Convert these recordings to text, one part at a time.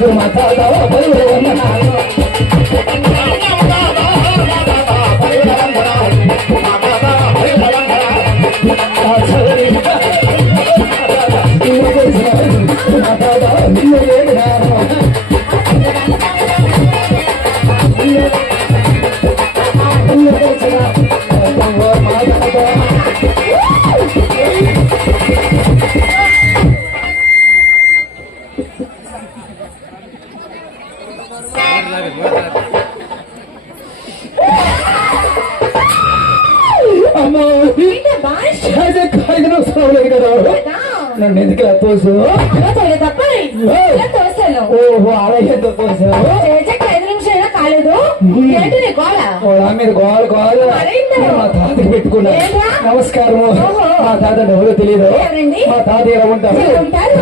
మాతా నన్ను ఎందుకు తోసు ఓహో అలాగే తోసు కాలేదు మీరు గోలు గోలు మా తాతకి పెట్టుకున్నా నమస్కారము మా తాత ఎవరో తెలియదు మా తాత ఎలా ఉంటారు ఉంటారు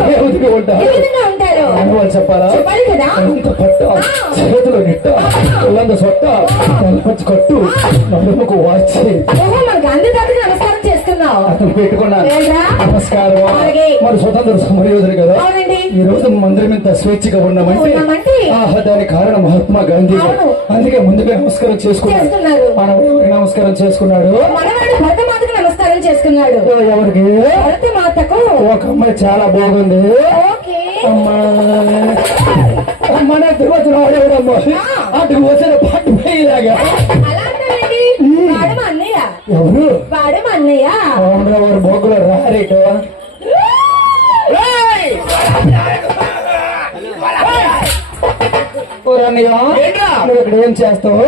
అనుభవాలు చెప్పాలా పట్ట చేతులు నిట్ట ఒళ్ళంద సొట్ట తలపచ్చి కట్టు నడుముకు వాచి నమస్కారం చేస్తున్నావు అతను పెట్టుకున్నాను నమస్కారం మరి స్వతంత్ర సమరయోధులు కదా ఈ రోజు మందిరం ఇంత స్వేచ్ఛగా ఉన్నామంటే దానికి కారణం మహాత్మా గాంధీ అందుకే ముందుగా నమస్కారం చేసుకున్నాడు మనవడు ఎవరికి నమస్కారం చేసుకున్నాడు నమస్కారం చేసుకున్నాడు ఎవరికి మాతకు ఒక అమ్మాయి చాలా బాగుంది మన తిరుపతి ఎవడమ్మా అటుకు వచ్చిన పట్టు పోయేలాగా ఎవరు వాడు అన్నయ్య ఎవరు బొగ్గులు రారేటు నువ్వు ఇక్కడ ఏం చేస్తావు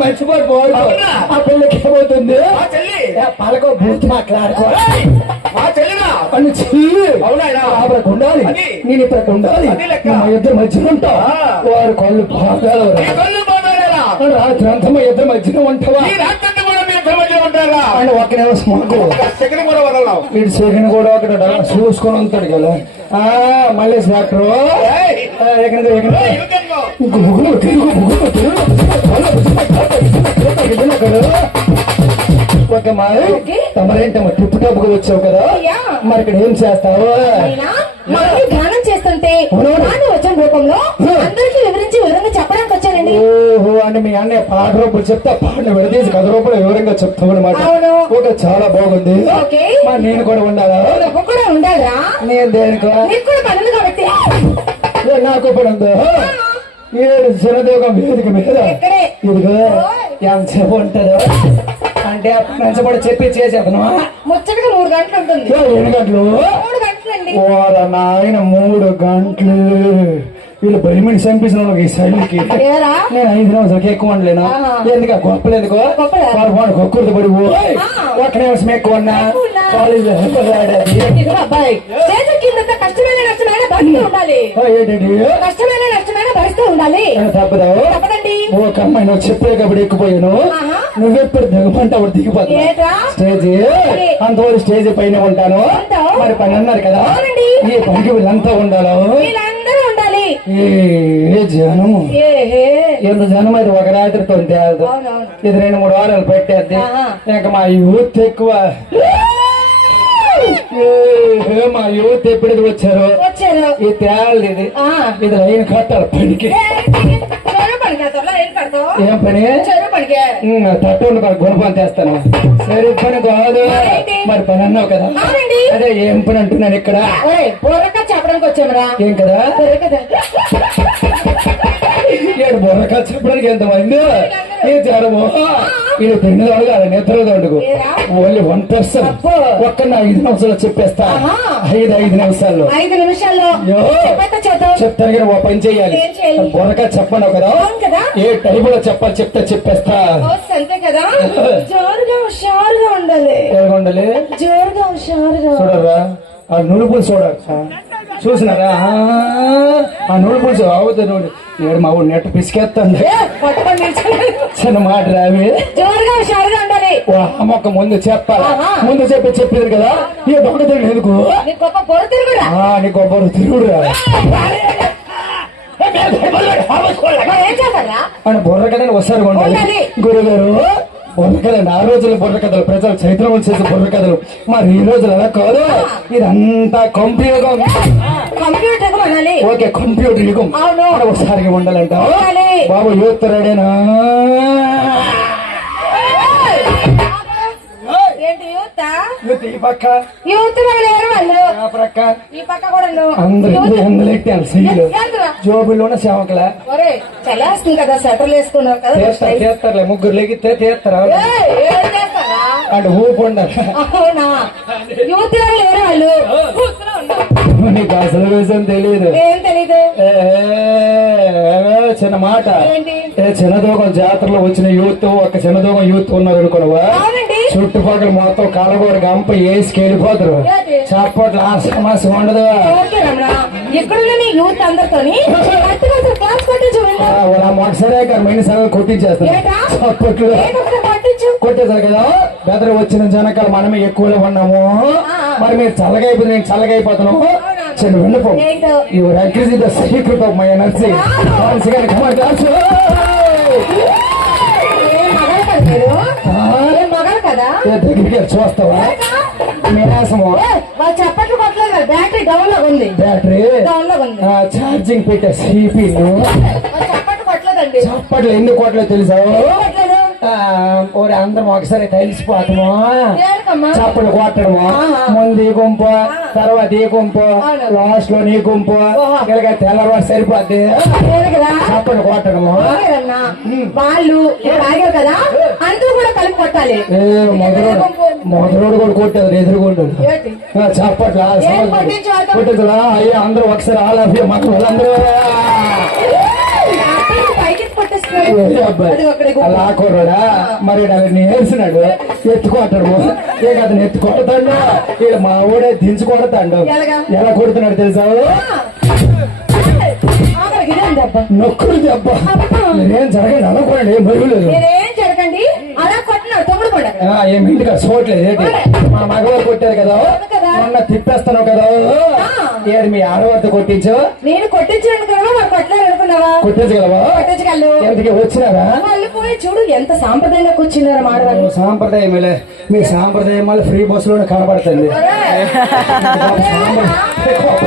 మర్చిపోయి ఆ పిల్లకి ఏమవుతుంది పలకో బూత్ మాట్లాడుకో ఉండాలి నేను ఇక్కడ ఉండాలి మా ఇద్దరు మధ్యన ఉంటా వారు కళ్ళు బాగాలు రాత్రి అంతా మా ఇద్దరు మధ్యన ఉంటావా అండ్ ఒక నిమిషం మాకు వీడు సెకండ్ కూడా ఒకటి చూసుకొని ఉంటాడు కదా మళ్ళీ డాక్టర్ ఓకే మా తమరేంటమ్మా టిప్పు టాప్గా వచ్చావు కదా మరి ఇక్కడ ఏం చేస్తావు ధ్యానం చేస్తుంటే వచ్చిన రూపంలో అందరికీ వివరంగా చెప్పడానికి వచ్చానండి ఓహో అంటే మీ అన్నయ్య పాట రూపాయలు చెప్తా పాటను విడదీసి కథ రూపాయలు వివరంగా చెప్తావు అనమాట ఓకే చాలా బాగుంది మరి నేను కూడా ఉండాలా కూడా ఉండాలా నేను దేనికో పనులు కాబట్టి నాకు పని ఉందా ఏడు జనదేవ వేదిక మీద ఇదిగో ఎంతసేపు ఉంటుందో అంటే మంచబడి చెప్పి చేసేతను ముచ్చటగా 3 గంటలు ఉంటుంది 7 గంటలు 3 గంటలండి నాయన 3 గంటలు వీళ్ళు భయమని చంపించిన వాళ్ళకి ఈ శైలికి నేను 5 నిమిషాలకి ఎక్కువ ఉండలేనా ఎందుకు గొప్పలు ఎందుకో గొక్కలతో పడి ఒక నిమిషం ఎక్కువ ఉన్నా కాలేజ్ అబ్బాయి కష్టమైన నష్టమైన భరిస్తూ ఉండాలి కష్టమైన నష్టమైన భరిస్తూ ఉండాలి తప్పదండి ఒక అమ్మాయి నువ్వు చెప్పే కాబట్టి ఎక్కిపోయాను నువ్వెప్పుడు దిగమంటే అప్పుడు దిగిపోతావు స్టేజ్ అంతవరకు స్టేజ్ పైన ఉంటాను మరి పని అన్నారు కదా ఈ పనికి వీళ్ళంతా ఉండాలి ఏ జనము ఎంత జనం అయితే ఒక రాత్రితో తేదు ఇది 2-3 వారాలు పెట్టేది ఇంకా మా యూత్ ఎక్కువ మా యూత్ ఎప్పుడు వచ్చారు ఈ తేళ్ళు ఇది లైన్ కట్టాలి పనికి ఏం పని తట్టు గుణపని చేస్తాను సరే పని కాదు మరి పని అన్నావు కదా అదే ఏం పని అంటున్నాను ఇక్కడ చెప్పడానికి వచ్చామరా ఏం కదా ఏడు బొర్రకా చెప్పడానికి ఎంతమంది ఏ జరము ఇది 2 కాదు నిద్ర దండుకు ఓన్లీ 1% ఒక్క 5 నిమిషాలు చెప్పేస్తా 5 నిమిషాల్లో చెప్తాను కానీ ఓ పని చెయ్యాలి బొర్రకా చెప్పను కదా ఏ టైపులో చెప్పాలి చెప్తే చెప్పేస్తా ఉండాలి చూడరా ఆ నుడుపులు చూసినారా ఆ నుడుపులు అవుతుంది నూనె ఏడు మా ఊడు నెట్ పిసికేస్తాను చిన్న మాట రావి మొక్క ముందు చెప్పాలి ముందు చెప్పేది కదా ఈ దొంగ తిరుగు ఎందుకు నీకు ఒబ్బరు తిరుగుడు అని బుర్ర కదా ఒకసారి ఉండాలి గురుగారు బుర్రకథలు ఆ రోజుల బుర్రకథలు ప్రజలు చైతన్యం చేసే బుర్రకథలు మరి ఈ రోజులు అలా కాదు ఇదంతా కంప్యూటర్ కంప్యూటర్ అనాలి. ఓకే కంప్యూటర్ యుగం అవును. ఒకసారిగా ఉండాలంట ఉండాలి. బాబు యూత్ రెడీనా ఏంటి యూత్ యూత్ ఈ పక్క యూత్ లేరు వాళ్ళు ఆ ప్రక్క ఈ పక్క కూడా అందరూ ఎందులెట్టాను సీలు జోబుల్లోనే సేవకల ఒరే చల్లేస్తుంది కదా స్వెటర్లు వేసుకున్నారు కదా చేస్తారులే ముగ్గురు లెగితే తీస్తారా ఏం చేస్తారా అంటే ఊపు ఉండాలి అవునా యూత్ లేరు వాళ్ళు కూర్చుని ఉన్నారు. నీకు అసలు విషయం తెలియదు ఏం తెలీదు చిన్న మాట ఏంటి? చిన్నదోగం జాతరలో వచ్చిన యూత్ ఒక చిన్నదోగం యూత్ ఉన్నారు అనుకోవా అవునండి. చుట్టుపక్కల మొత్తం కలగూర గంప వేసుకు వెళ్ళిపోతారు ఏంటి? చప్పట్లు ఆ సమస్య ఉండదు ఓకే రమణ ఇక్కడున్న నీ యూత్ అందరితోని క్లాస్ కొట్టించు మొదటిసారే మైనసార్లు కొట్టించేస్తారు ఏటా? చప్పట్లు కొట్టించు కొట్టేశారు కదా బెదరు వచ్చిన జనకాలు మనమే ఎక్కువలో ఉన్నాము మరి మీరు చల్లగా అయిపోతుంది నేను చల్లగా అయిపోతున్నాము చిన్న విన్నపం ఏంటో? ఇవరు అగ్రిజీ the secret of my energy ఏం మగలు కదా మీరు ఏం మగలు కదా దగ్గరికి చూస్తావా నిరాశము వాళ్ళు చప్పట్లు కొట్టలేదు కదా బ్యాటరీ డౌన్ లో ఉంది బ్యాటరీ డౌన్ లో ఉంది ఛార్జింగ్ పెట్టే సిపి వాళ్ళు చప్పట్లు కొట్టలేదండి చప్పట్లు ఎందుకు కొట్టలేదు తెలుసా కొట్టలేదు ఓరే అందరం ఒకసారి కలిసిపోతాము దేనికమ్మా? చప్పట్లు కొట్టడము ముందు ఈ గుంపు తర్వాత ఈ గుంపు అవును. లాస్ట్ లో నీ గుంపు ఓహో. ఇలాగ తెల్లవారు సరిపోద్ది దేనికిరా? చప్పట్లు కొట్టడము ఓకేరన్నా. వాళ్ళు ఇప్పుడు ఆగారు కదా అందరూ కూడా కలిపి కొట్టాలి మొదలోడు కూడా కొట్టారు ఎదురుకుంటాడు ఏంటి? చప్పట్లు ఏం కొట్టించాలి? కొట్టించలా అయ్యా అందరూ ఒకసారి ఆలాఫీ మాకు వాళ్ళందరూ అక్కడికి పైకి కొట్టేస్తున్నారు. అది ఒక్కడే గుంపు. అలా కుర్రాడా మరి నేర్చినాడు ఎత్తుకోటాడు ఇక అతను ఎత్తు కొడతాడు వీళ్ళు మా ఊడే దించి కొడతాడు ఎలాగా? ఎలా కొడుతున్నాడు తెలుసా ఆఖరికి ఇదేం దెబ్బ? నొక్కుడు దెబ్బ నేనేం జరగండి అనుకోండి ఏం భయలేదు మీరేం జరగండి అలా కొట్టినాడు తమ్ముడు కూడా ఏం ఇంటికి చూడలేదు ఏంటి మా మగవారు కొట్టారు కదా కదా. మొన్న తిప్పేస్తాను కదా ఏది మీ ఆడవారితో కొట్టించు నేను కొట్టించాను కదా వాళ్ళు కొట్టలేరు అనుకున్నావా? కొట్టించగలవా కొట్టించగలరు. ఎందుకు వచ్చినారా వాళ్ళు పోయి చూడు ఎంత సాంప్రదాయంగా కూర్చున్నారు మాడవాళ్ళు. సాంప్రదాయమేలే మీ సాంప్రదాయం మళ్ళీ ఫ్రీ బస్సులోనే కనబడుతుంది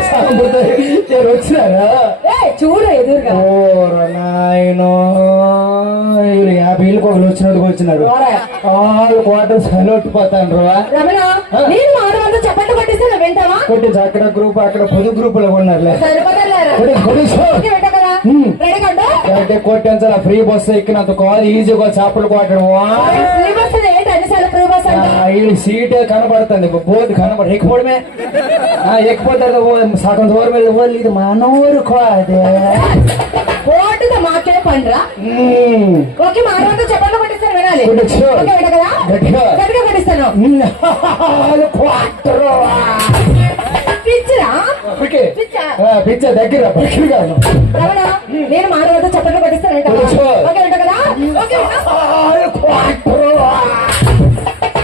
సాంప్రదాయం వచ్చినారా చూడు ఎదురుగా నాయనో వీళ్ళు 50 ఏళ్ళకి ఒకరు వచ్చినట్టుకు వచ్చినారు వాళ్ళు క్వార్టర్స్ కలొట్టిపోతాను రమణ నేను మాడవాళ్ళతో చప్పట్లు కొట్టిస్తే నువ్వు వింటావా? కొట్టేసి అక్కడ గ్రూప్ అక్కడ పొదు గ్రూపులో ఉన్నారులే సరిపోతారు. కొట్టించాల ఫ్రీ బస్సు ఎక్కినంత కాదు ఈజీగా చేపలు కొట్టడం వీళ్ళు సీటే కనబడుతుంది బోర్డు కనబడు ఎక్కిపోవడమే ఎక్కిపోతారు సగం దూరం వెళ్ళి వాళ్ళు ఇది మనూరు కాదే బోర్డుతో మాకే పండ్రా. ఓకే మాడవాళ్ళతో చప్పట్లు కొట్టిస్తాను వినాలి. కొట్టించు. ఓకే, వింటా కదా? గట్టిగా. గట్టిగా కొట్టిస్తాను. పిచ్చిరా పిచ్చ దగ్గర పక్కగా రమణ నేను మాడవాళ్ళతో చప్పట్లు కొట్టిస్తాను వింటావా? కొట్టించు. ఓకే, వింటా కదా? ఓకే,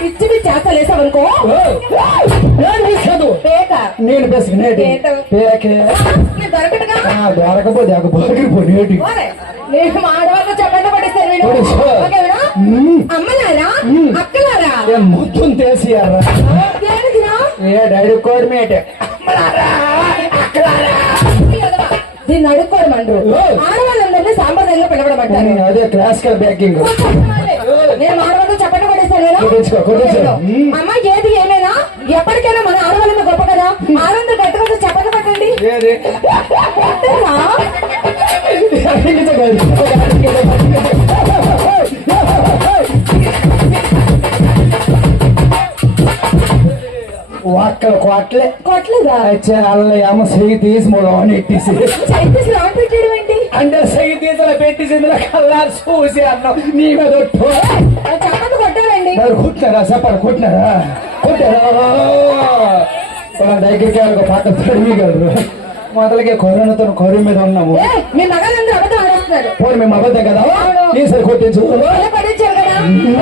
పిచ్చి పిచ్చి చేస్తా లేసావనుకో పేక నేను బెసినేటి పేకే దొరకటగా దొరకపోతే ఒక బాగిపోనేటి నేను మాడవాళ్ళతో చప్పట్లు కొట్టిస్తాను వీడు. కొట్టించు. ఓకే, వినా? అమ్మలారా అక్కలారా మొత్తం తీసియారా దేనికిరా? ఏ డాడీ కోడిమేట దీన్ని అడుక్కోవడం అంటారు. ఆడవాళ్ళందరినీ సాంప్రదాయంగా పిలవడమంటారు. అదే క్లాసికల్ బ్యాకింగ్ నేను ఆడవాళ్ళతో చప్పట్లు కొట్టిస్తాను కొట్టించుకో, కొట్టించు. అమ్మ ఏది ఏమైనా ఎప్పటికైనా మన ఆడవాళ్ళని గొప్ప కదా ఆనందం గట్టుకొచ్చి చప్పట్లు కొట్టండి. కొట్టరా? ఒక్కలు కొట్లే కొట్టలేదా? అల్ల అమ్మ సెయ్యి తీసి మూలం ఎట్టేసి చైతీస్ లాంటి పెట్టాడు ఏంటి? అంటే సెయ్యి తీసలా పెట్టేసి కల్లా చూసి అన్నావు నీ మీద చప్పట్లు కొట్టాలండి. కొట్టినారా చెప్పాలి కొట్టినారా కొట్టారా దగ్గరికి ఒక పాట తడిగలరు మొదలకే కరోనాతో కరువు మీద ఉన్నాము మీ మగాళ్ళందరూ అబద్ధం ఆడేస్తున్నారు. పోనీ మేము అబద్ధం కదా ఈసారి కొట్టించు పడించారు కదా.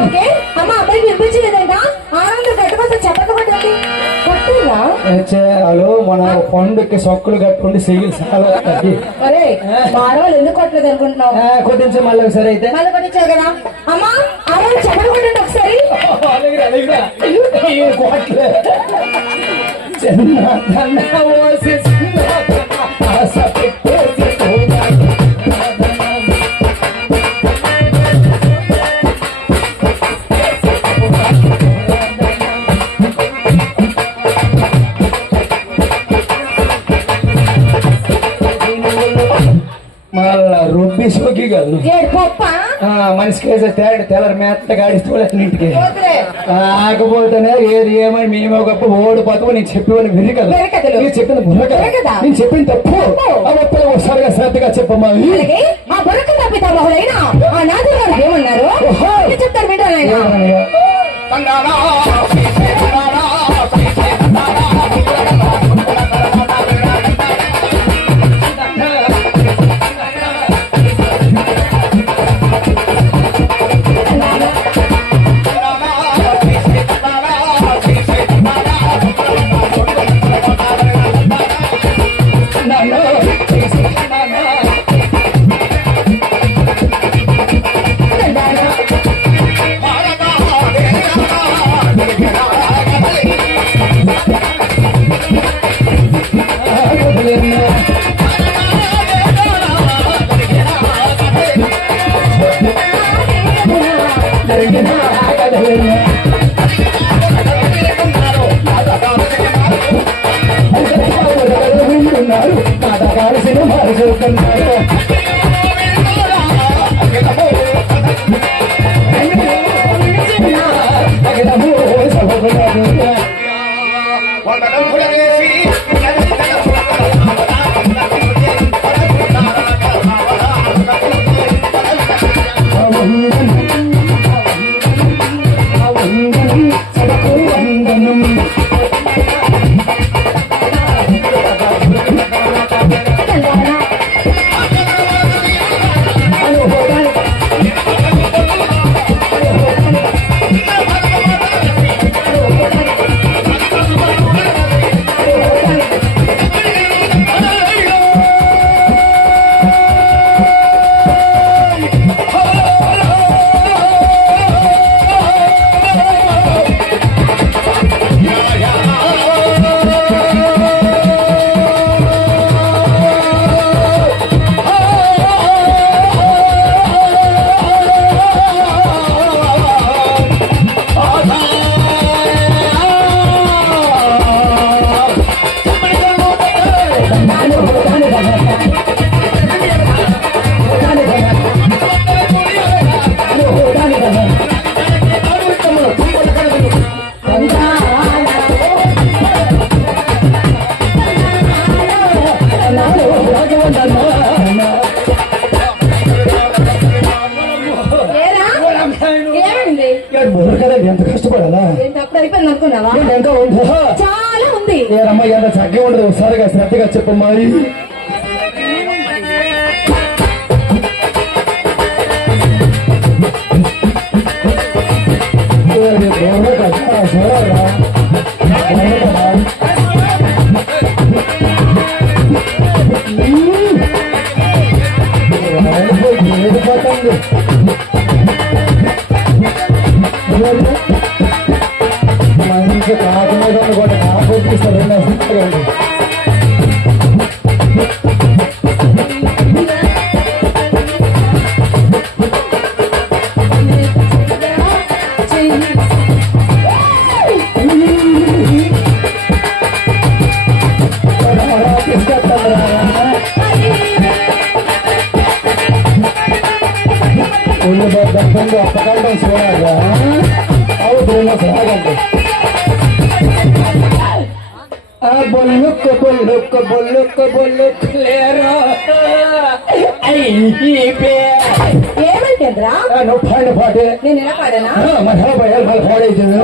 ఓకే అమ్మ అబ్బాయికి వినిపించలేదంట ఆనందం గట్టుకొస్తే చప్పట్లు కొట్టండి. కొట్టి హలో మన పండుగకి సొక్కులు కట్టుకుంటే సిగిల్ చాలా అరే ఆడవాళ్ళు ఎందుకు కొట్టలేదు అనుకుంటున్నావు? కొట్టించే మళ్ళీ ఒకసారి అయితే మళ్ళీ కొట్టించావు కదా అమ్మా. ఆడవాళ్ళు చెప్పలు కొట్టండి ఒకసారి. చిన్న ఓసి ఆశ పెట్టేసి మళ్ళా రుబ్బి సోకి కాదు మనిషికి వేసే తేడా తెల్లరి మెత్తగా ఆడిస్తూ ఇంటికి ఆకపోతేనే ఏది ఏమని మేము ఒక ఓడిపోతావు నేను చెప్పేవాడిని విని కదా నేను చెప్పింది బుర్ర కదా నేను చెప్పింది తప్పు అప్పుడు ఒకసారిగా శ్రద్ధగా చెప్పమ్మా. ఆ బుర్రక తప్పితాబహుడైనా ఆ నాథుడు గారు ఏమన్నారు చెప్తారు వింటాను. ఎంత కష్టపడాలా అయిపోయింది అనుకున్నావా? ఇంకా ఉందా? చాలా ఉంది. ఏరమ్మా ఎంత చక్కగా ఉండదు ఒకసారిగా శ్రద్ధగా చెప్పమ్మా. మంచి కాకు మీద కూడా కాకు తీస్తారు. దర్శనం అప్పకంటే చూడాలా అవుతుంది సాగండి. ఏమంటేంద్రా నువ్వు పాడిన పాటే నేను ఎలా పాడానా? మరి పాడైతుంది.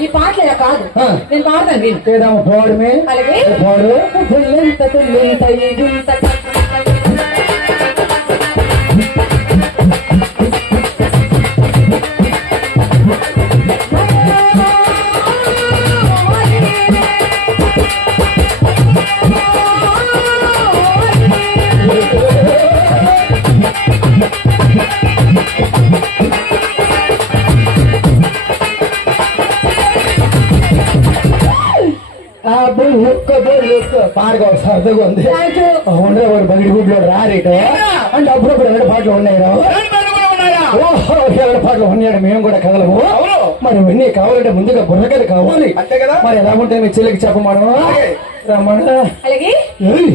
ఈ పాటలు ఇలా కాదు, నేను పాడతాను విను. ఏదమ్మా పాడమే అలాగే పాడు. పాడుకో సరదాగా ఉంది థ్యాంక్ యూ. ఉండే వాడు బగిడి గుడ్లో రారేట అంటే అప్పుడప్పుడు రెండు పాటలు ఉన్నాయి రా ఓహో ಎರಡು పాటలు ఉన్నాడు మేము కూడా కదలము మరి ఇవన్నీ కావాలంటే ముందుగా బుర్రకథ కావాలి అంతే కదా మరి ఎలా ఉంటే మీ చెల్లికి చెప్పమను రమ్మను అలాగే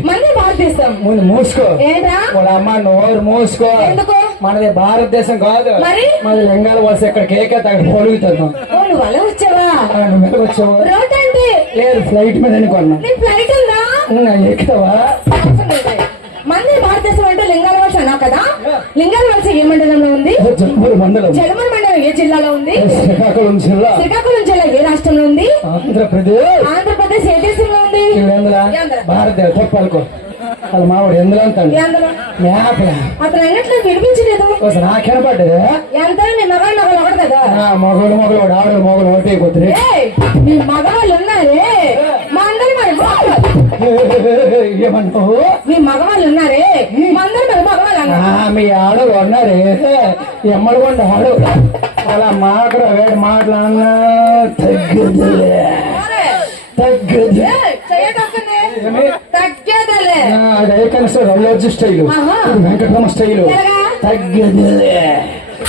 మంది భారతదేశం ముందు మూసుకో ఏంట్రా వాళ్ళ అమ్మ నోరు మూసుకో ఎందుకు మనది భారతదేశం కాదు మరి? మనది లింగాల వలస ఇక్కడ కేక తగ్గ పొలుగుతున్నాం ఓ నువ్వు అలా వచ్చావా నువ్వు మీద వచ్చావు రోడ్ అంటే లేదు ఫ్లైట్ మీద అనుకున్నా నీ ఫ్లైట్ ఉందా ఎక్కుతావా మంది భారతదేశం అంటే లింగాల వలస అన్నా కదా లింగాల వలస ఏ మండలంలో ఉంది జమ్మూరు మండలం చెడుమూరు మండలం ఏ జిల్లాలో ఉంది శ్రీకాకుళం జిల్లా శ్రీకాకుళం జిల్లా ఏ రాష్ట్రంలో ఉంది ఆంధ్రప్రదేశ్ ఆంధ్రప్రదేశ్ ఏ దేశంలో ఉంది భారతదేశ చెప్పాలకో వాళ్ళ మావాడు ఎందులో అంటాడు ఏందలో? మేపల అతను అన్నట్లు వినిపించలేదు అసలు నాకేన పడ్డది ఎంత నీ మగాళ్ళు ఒకడు ఒకడు కదా మొగలు మొగలు ఆవిడ మొగలు ఒకటి అయిపోతుంది ఏయ్, మీ మగవాళ్ళు ఉన్నారే మా అందరి మరి మగవాళ్ళు. ఏమన్నావు మీ మగవాళ్ళు ఉన్నారే మా అందరి మరి మగవాళ్ళు అన్నారు. మీ ఆడు ఉన్నారే ఎమ్మడుకోండి ఆడు అలా మాకడ వేడి మాటలన్నా తగ్గదులే తగ్గదు ఏయ్, చెయ్యటొస్తుంది. తగ్గేదేలే. అది కనీసం రల్లోజీ స్టైలు ఆహా. వెంకటరమ స్టైలు ఎలాగా? తగ్గదులే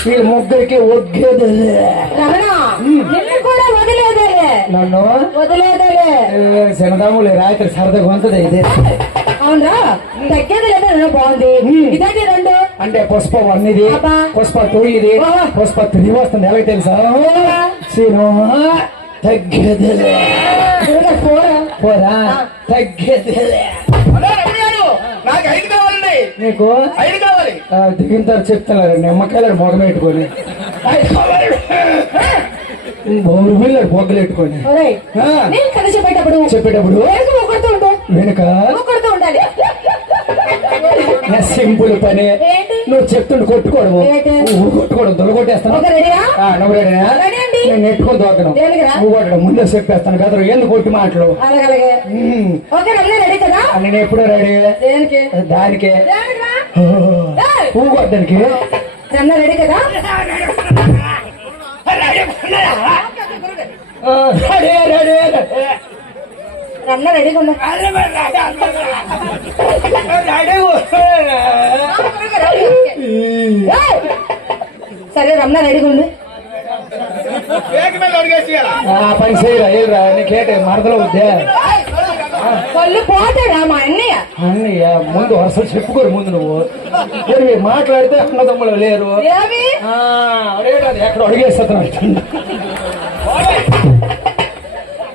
వీళ్ళ ముగ్గురికి ఒగ్గదులే రమణ నిన్ను కూడా వదిలేదేలే నన్ను వదిలేదేలే శనదాములు రాత్రి సరదాగా వంతది ఇది అవునరా తగ్గేది లేదా నేను బాగుంది ఇదేంటి రెండు అంటే పుష్ప 1 ఇది అబ్బా. పుష్ప 2 ఇది ఓహో. పుష్ప 3 వస్తుంది ఎలాగ తెలుసా సీను తగ్గదులే పోరా తగ్గదులే నాకు 5 కావాలండి నీకు 5 కావాలి దిగిన తర్వాత చెప్తున్నారు నిమ్మకాయలు మొగలు పెట్టుకొని బౌరు బిల్లలు బొగ్గలు పెట్టుకొని ఒరేయ్, ఆ. నేను కథ చెప్పేటప్పుడు చెప్పేటప్పుడు వెనక ఒకరితో ఉంటా వెనుక ఒకరితో ఉండాలి సింపుల్ పని ఏంటి? నువ్వు చెప్తుండు కొట్టుకోవడము ఏంటి? నువ్వు కొట్టుకోవడం దొరకొట్టేస్తాను ఒక రెడీయా నువ్వు రెడీనా? రెడీ అండి. నేను నెట్టుకొని దోకడం దేనికిరా? నువ్వు కొట్టడం ముందే చెప్పేస్తాను కదా ఎందుకు కొట్టి మాటలు అలాగే ఓకే రమ్య రెడీ కదా నేను ఎప్పుడూ రెడీ దేనికి దానికే దేనికిరా? ఏయ్, పువ్వు కొట్టడానికి రమ్య రెడీ కదా రెడీ రెడీ రమ్య రెడీగా ఉన్నా ఏయ్, సరే రమ్య రెడీగా ఉంది కేక్ మీద అడిగేసేయాలా పని చేయరా ఏరా నీకేటే మరదలు వద్దే కళ్ళు పోతాడా మా అన్నయ్య అన్నయ్య ముందు అసలు చెప్పుకోరు ముందు నువ్వు మీరు మాట్లాడితే అన్నదమ్ములు లేరు ఏమి అడిగేది ఎక్కడ అడిగేస్తాను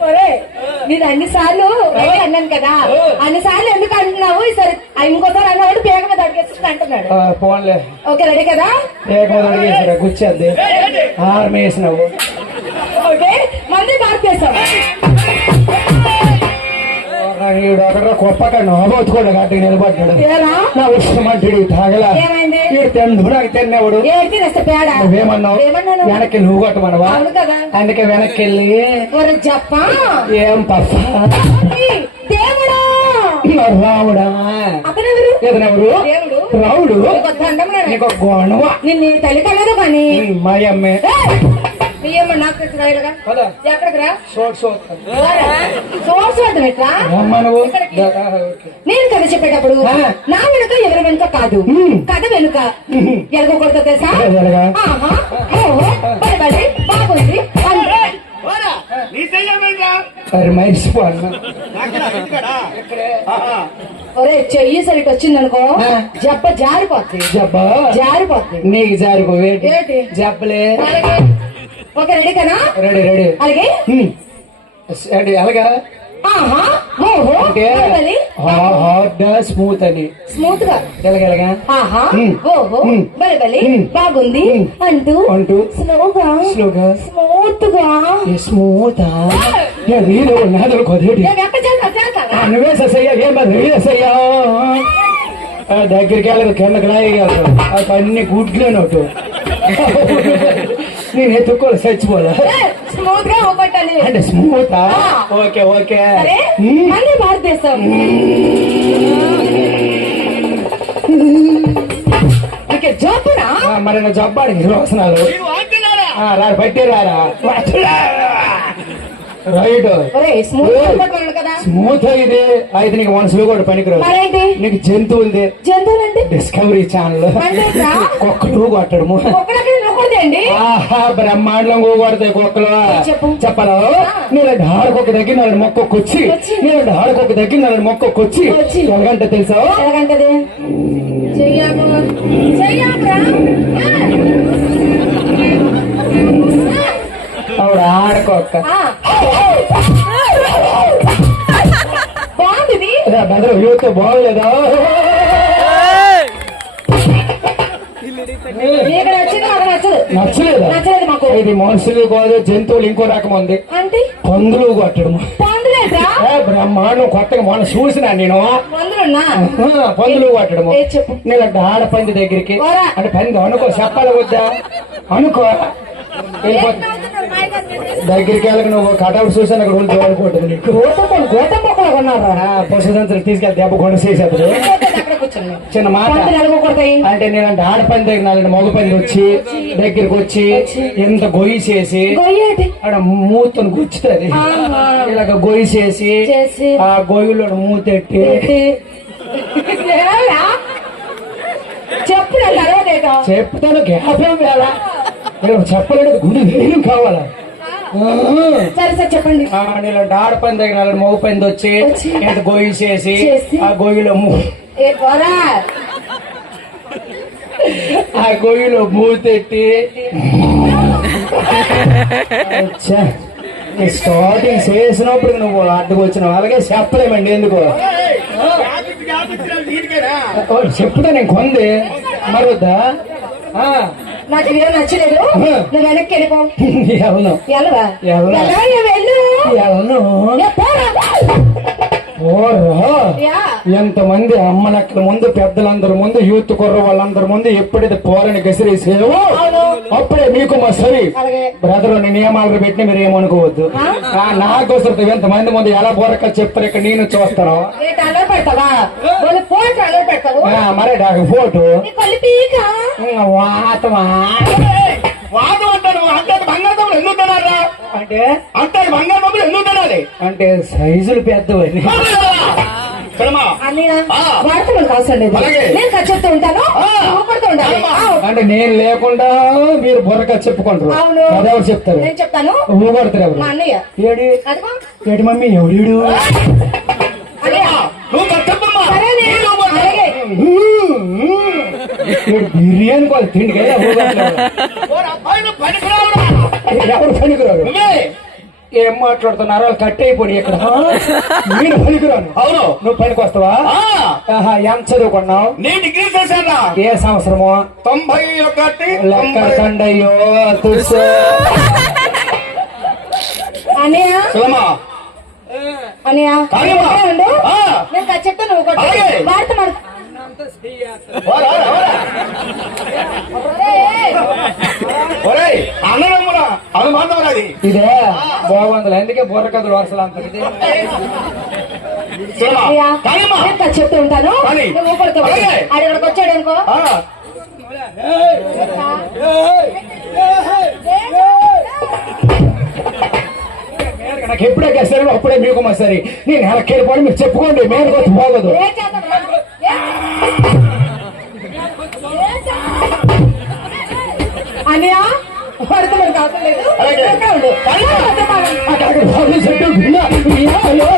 ఒరే నేను అన్ని సార్లు రెడీ అన్నాను కదా అన్ని సార్లు ఎందుకు అంటున్నావు ఈసారి ఇంకోసారి అన్నవాడు పేగ మీద అడిగేసి అంటున్నాడు పోన్లే ఓకే రెడీ కదా ఏకమది అడిగేసారా గుచ్చేద్ది ఆర్మీ వేసినావు ఓకే మంది భారతదేశం అక్కడ కొప్పక్కడ నోబోతుకోండి గట్టి నిలబడ్డాడు ఏరా నా ఉష్ణమంటుడు తాగలా ఏమైంది వీడు తెండు నాకు తిన్నాడు ఏంటి రెస్ట్ పేడ నువ్వేమన్నావు ఏమన్నాను వెనక్కి నువ్వు కొట్టమనవా అవును కదా అందుకే వెనక్కి వెళ్ళి ఒరే జప్పా ఏం పప్ప దేవుడా రావుడా అతనెవరు ఎదనెవరు దేవుడు రావుడు నీకు దండం నాన్న. నీకు గోణవ నిన్ను తల్లి కలదు కానీ మా అమ్మే ఏమో నాకు తెలుసు రాయలుగా పద ఎక్కడికి రా సోట్ సోట్ సోర్స్ వద్దు ఎట్లా అమ్మ నువ్వు ఇక్కడికి. నేను కథ చెప్పేటప్పుడు ఆ. నా వెనుక ఎవరి వెనుక కాదు కథ వెనుక ఎలగకూడదు తెలుసా ఎలాగా? ఆహా, ఓహో, బడి బడి, బాగుంది అంతే. నీ చెయ్యమేంట్రా మరి మర్చిపోను ఒరే చెయ్యి సరిగ్గా వచ్చిందనుకో ఆ. జబ్బ జారిపోద్ది జబ్బా జారిపోద్ది నీకు జారిపోయేటి ఏంటి? జబ్బలే అలాగే ఓకే రెడీ కదా రెడీ రెడీ అలాగే అంటే ఎలాగా ఆహా ఓహో అంటే బడి, హార్డ్ స్మూత్ అని స్మూత్ గా ఎలాగెలాగా ఆహా ఉమ్. ఓహో ఉమ్. బలి బలి ఉమ్. బాగుంది ఉమ్. అంటూ అంటూ స్లోగా స్లోగా స్మూత్ గా స్మూత్ నీళ్ళు నాదలు కొదేటి ఎక్కడ చేస్తా నువ్వే సయ్యా ఏం నువ్వే సయ్యా దగ్గరికి వెళ్ళదు కిందకి లాగేయగలరు అది అన్ని గుడ్లే నోటు నేను ఎత్తుకోవాలి చచ్చిపోలే స్మూత్ గా ఊపట్టాలి అంటే స్మూత్ ఓకే ఓకే సరే మళ్ళీ భారతదేశం ఓకే జబ్బునా మరి నా జబ్బాడి వస్తున్నాడు మీరు ఆడుతున్నారా రా బట్టి రారా రైట్ ఒరే స్మూత్ పట్టుకున్నాడు కదా స్మూత్ ఇది అయితే నీకు మనసులో కూడా పనికిరాదు మరేంటి నీకు జంతువులది జంతువులంటే డిస్కవరీ ఛానల్ అంటే కుక్కలు కొట్టడము ఒక్కడికి నొక్కడదండి ఆహా బ్రహ్మాండం కొడతాయి కుక్కలు చెప్పు. చెప్పరా నేను ఆడకొక దగ్గర నన్ను మొక్కొచ్చి నేను ఆడకొక దగ్గర నన్ను మొక్కొచ్చి వచ్చి. ఎలాగంటే తెలుసా ఎలాగంటది చెయ్యాకు చెయ్యాకురా ఆవిడ ఆడకొక్క బాగుంది బెదరు యూత్ బాగోలేదా నీకు నచ్చింది నాకు నచ్చదు నచ్చలేదా నచ్చలేదు మాకు ఇది మనుషులు కాదు జంతువులు ఇంకో రకం ఉంది అంటే పందులు కొట్టడము పందులేట్రా బ్రహ్మాండం కొత్తగా మొన్న చూసినా నేను పందులున్నా పందులు కొట్టడము ఏ చెప్పు నేను ఆడ పంది దగ్గరికి పోరా. అంటే పంది అనుకో చెప్పాలి వద్దా అనుకో వెళ్ళిపోతుంది దగ్గరికి వెళ్ళక నువ్వు కటౌట్ చూసాను అక్కడ ఉండి తోడుకుంటుంది నీకు గోతం మొక్కలు కొన్నారా పశుధంతులు తీసుకెళ్ళి దెబ్బ కొండ చేసేప్పుడు అక్కడ కూర్చున్నాను చిన్న మాట పందులు ఎలాగొడతాయి అంటే నేనంటే ఆడపని దగ్గర నాలుగు మగ పని వచ్చి దగ్గరికి వచ్చి ఎంత గొయ్యి చేసి గొయ్యేటి ఆడ మూతను గుచ్చుతుంది ఇలాగ గొయ్యి చేసి చేసి ఆ గొయ్యిలో మూతెట్టి చెప్పు నాకు అరవదేటో చెప్తాను గ్యాపం వేళ చెప్పలేదు గుడి వేలు కావాలా సరే సరే చెప్పండి నేను ఆడపని దగ్గర నాలుగు మగ పని వచ్చి వచ్చి ఎంత గొయ్యి చేసి చేసి ఆ గొయ్యిలో ఏ పోరా ఆ గొయ్యిలో మూతెట్టి అచ్చా, ఈ స్టార్టింగ్ చేసినప్పుడు నువ్వు అడ్డుకు వచ్చినావు అలాగే చెప్పలేమండి ఎందుకు నీటికేనా చెప్తా నేను కొంది మరొద్దా నాకు ఇదేం నచ్చలేదు నువ్వు వెనక్కి వెళ్ళిపో ఎవను వెళ్ళవా వెళ్ళను. వెళ్ళవా? వెళ్ళు ఎవను ఏ పోరా. ఓరా యా. ఎంతమంది అమ్మలక్కల ముందు పెద్దలందరి ముందు యూత్ కుర్ర వాళ్ళందరి ముందు ఎప్పుడైతే పోరని గసిరేసేవో అవును. అప్పుడే మీకు మా సరి అలాగే. బ్రదర్ నియమాలు పెట్టి మీరు ఏమనుకోవద్దు నాకోసం ఎంతమంది ముందు ఎలా పోరక చెప్తారు ఇక్కడ నేను చూస్తాను ఏంటి అలర్ పెడతావా వాళ్ళు ఫోన్ అలర్ పెడతావు మరే నాకు ఫోటో నీ కళ్ళు పీక వాతమా వాదం అంటారు అంటే బంగాళదుంపలు ఎందుకు తినారా అంటే అంటే బంగాళదుంపలు ఎందుకు తినాలి అంటే సైజులు పెద్దవని సినిమా అన్నయ్య ఆ. వాడతాను అవసరం లేదు అలాగే. నేను ఖర్చుతూ ఉంటాను ఆ. నువ్వు పడుతూ ఉండాలి అమ్మా. ఆ. అంటే నేను లేకుండా మీరు బుర్రక చెప్పుకుంటారు అవును. అదెవరు చెప్తారు నేను చెప్తాను నువ్వు పడతారు ఎవరు మా అన్నయ్య ఏడి అదిగో ఏడి మమ్మీ ఎవడు అన్నయ్య నువ్వు చెప్పమ్మా సరే నేను అలాగే బిర్యానీ వాళ్ళు తిండి కదా అబ్బాయి పనికిరావురా ఎవరు పనికిరారు నువ్వే ఏం మాట్లాడుతున్నారు వాళ్ళు కట్ అయిపోయి ఇక్కడ నేను పనికిరాను అవును నువ్వు పనికి వస్తావా ఆ, ఆహా ఎంత చదువుకున్నావు నేను డిగ్రీ చేశానా ఏ సంవత్సరము 91 లెక్క తండయ్యో తుస్సు అన్నయ్య సినిమా అన్నయ్య కానివ్వ. ఇక్కడే ఉండు ఆ. నేను చెప్తా నువ్వు కొట్టు అలాగే. వాడతా ఒరేయ్ అన్నదమ్ములా అనుబంధం అది ఇదే బాగుంది అందుకే బుర్ర కథలు వరుసలు అంటారు ఇది. సినిమా కానిమ్మా నేను చెప్తూ ఉంటాను కానీ. నువ్వు పడుతావు అలాగే. ఆడు ఇక్కడికి వచ్చాడు అనుకో ఆ, నాకు ఎప్పుడే సరే అప్పుడే మీకు మా సరే నేను వెనక్కి వెళ్ళిపోయి మీరు చెప్పుకోండి మేము కొంచెం బాగోదు ఏం చేద్దాం రా? అన్నయ్య పడుతున్నాడు కావడం లేదు అలాగే. ఎక్కడ ఉండు? అక్కడ బాగు చెట్టు విన్నా. విన్నాయో.